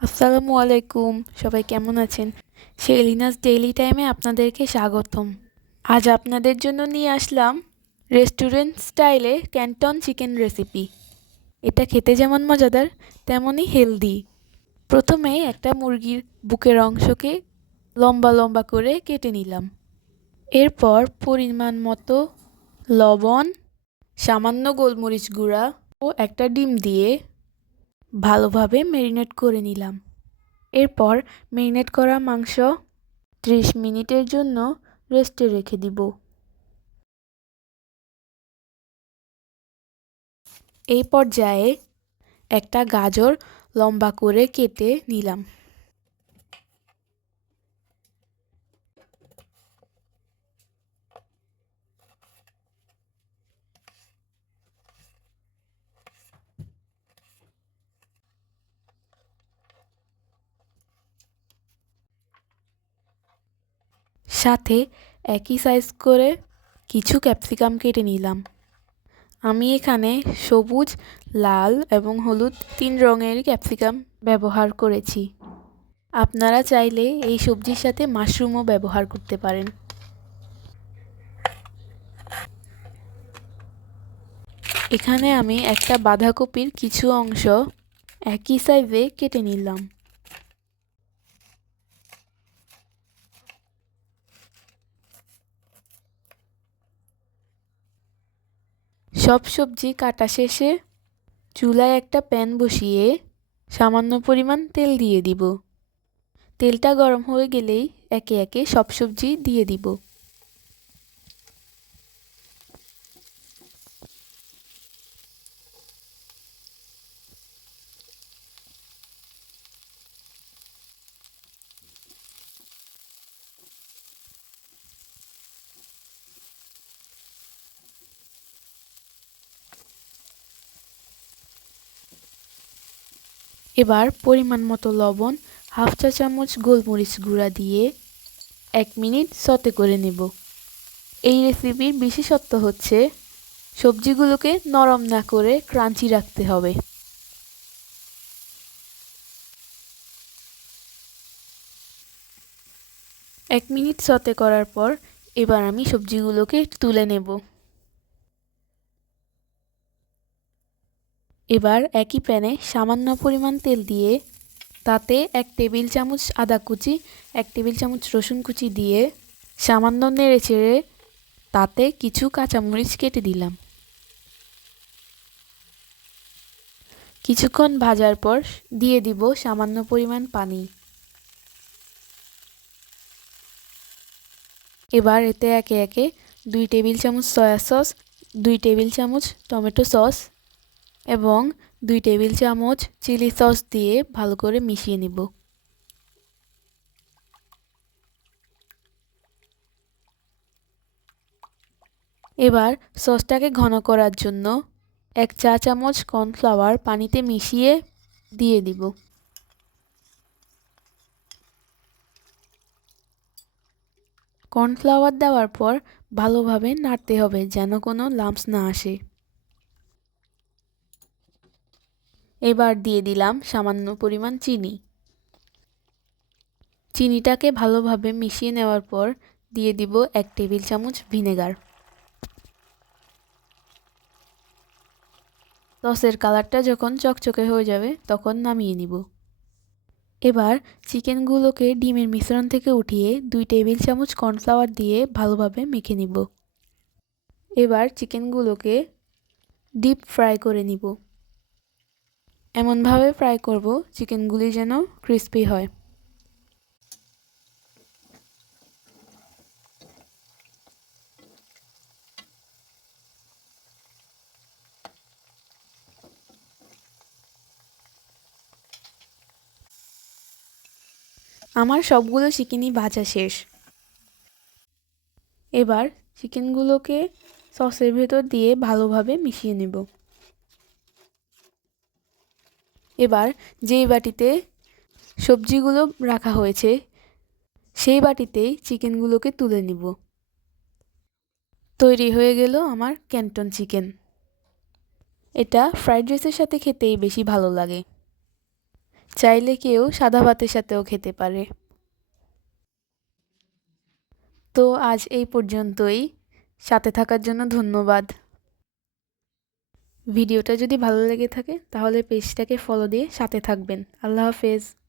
আসসালামু আলাইকুম। সবাই কেমন আছেন? শেলিনাস ডেইলি টাইমে আপনাদেরকে স্বাগতম। আজ আপনাদের জন্য নিয়ে আসলাম রেস্টুরেন্ট স্টাইলে ক্যান্টন চিকেন রেসিপি। এটা খেতে যেমন মজাদার তেমনই হেলদি। প্রথমে একটা মুরগির বুকের অংশকে লম্বা লম্বা করে কেটে নিলাম। এরপর পরিমাণ মতো লবণ, সামান্য গোলমরিচ গুঁড়া ও একটা ডিম দিয়ে ভালোভাবে ম্যারিনেট করে নিলাম। এরপর ম্যারিনেট করা মাংস 30 মিনিটের জন্য রেস্টে রেখে দিব। এই পর্যায়ে একটা গাজর লম্বা করে কেটে নিলাম। সাথে একই সাইজ করে কিছু ক্যাপসিকাম কেটে নিলাম। আমি এখানে সবুজ, লাল এবং হলুদ 3 রঙের ক্যাপসিকাম ব্যবহার করেছি। আপনারা চাইলে এই সবজির সাথে মাশরুমও ব্যবহার করতে পারেন। এখানে আমি একটা বাঁধাকপির কিছু অংশ একই সাইজে কেটে নিলাম। সব সবজি কাটা শেষে চুলায় একটা প্যান বসিয়ে সামান্য পরিমাণ তেল দিয়ে দিব। তেলটা গরম হয়ে গেলেই একে একে সব সবজি দিয়ে দিব। এবার পরিমাণ মতো লবণ, হাফ চা চামচ গোলমরিচ গুঁড়া দিয়ে 1 মিনিট সতে করে নেব। এই রেসিপির বিশেষত্ব হচ্ছে সবজিগুলোকে নরম না করে ক্রাঞ্চি রাখতে হবে। 1 মিনিট সতে করার পর এবার আমি সবজিগুলোকে তুলে নেব। এবার একই প্যানে সামান্য পরিমাণ তেল দিয়ে তাতে 1 টেবিল চামচ আদা কুচি, 1 টেবিল চামচ রসুন কুচি দিয়ে সামান্য নেড়েচেড়ে তাতে কিছু কাঁচামরিচ কেটে দিলাম। কিছুক্ষণ ভাজার পর দিয়ে দিব সামান্য পরিমাণ পানি। এবার এতে একে একে 2 টেবিল চামচ সয়া সস, 2 টেবিল চামচ টমেটো সস এবং 2 টেবিল চামচ চিলি সস দিয়ে ভালো করে মিশিয়ে নিব। এবার সসটাকে ঘন করার জন্য 1 চা চামচ কর্নফ্লাওয়ার পানিতে মিশিয়ে দিয়ে দিব। কর্নফ্লাওয়ার দেওয়ার পর ভালোভাবে নাড়তে হবে যেন কোনো লাম্পস না আসে। এবার দিয়ে দিলাম সামান্য পরিমাণ চিনি। চিনিটাকে ভালোভাবে মিশিয়ে নেওয়ার পর দিয়ে দিব 1 টেবিল চামচ ভিনেগার। সসের কালারটা যখন চকচকে হয়ে যাবে তখন নামিয়ে নিব। এবার চিকেনগুলোকে ডিমের মিশ্রণ থেকে উঠিয়ে 2 টেবিল চামচ কর্নফ্লাওয়ার দিয়ে ভালোভাবে মেখে নিব। এবার চিকেনগুলোকে ডিপ ফ্রাই করে নিব। এমনভাবে ফ্রাই করব চিকেনগুলি যেন ক্রিস্পি হয়। আমার সবগুলো চিকেনই ভাজা শেষ। এবার চিকেনগুলোকে সসের ভেতর দিয়ে ভালোভাবে মিশিয়ে নেব। এবার যেই বাটিতে সবজিগুলো রাখা হয়েছে সেই বাটিতেই চিকেনগুলোকে তুলে নিব। তৈরি হয়ে গেল আমার ক্যান্টন চিকেন। এটা ফ্রাইড রাইসের সাথে খেতেই বেশি ভালো লাগে। চাইলে কেউ সাদা ভাতের সাথেও খেতে পারে। তো আজ এই পর্যন্তই। সাথে থাকার জন্য ধন্যবাদ। ভিডিওটা যদি ভালো লেগে থাকে তাহলে পেজটাকে ফলো দিয়ে সাথে থাকবেন। আল্লাহ হাফেজ।